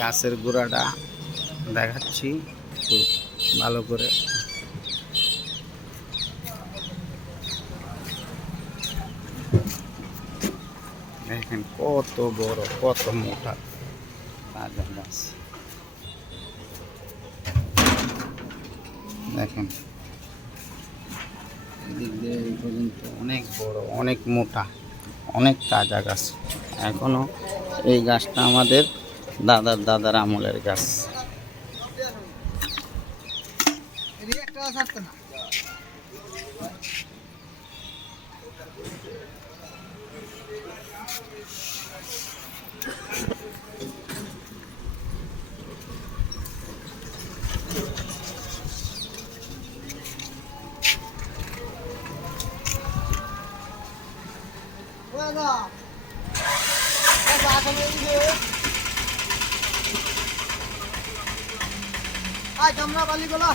গাছের গোড়াটা দেখাচ্ছি খুব ভালো করে। দেখেন কত বড়, কত মোটা তাজা গাছ। দেখেন পর্যন্ত অনেক বড়, অনেক মোটা, অনেক তাজা গাছ। এখনও এই গাছটা আমাদের দাদার দাদার আমলের গাছ। আজ আমরা বালিগুলো।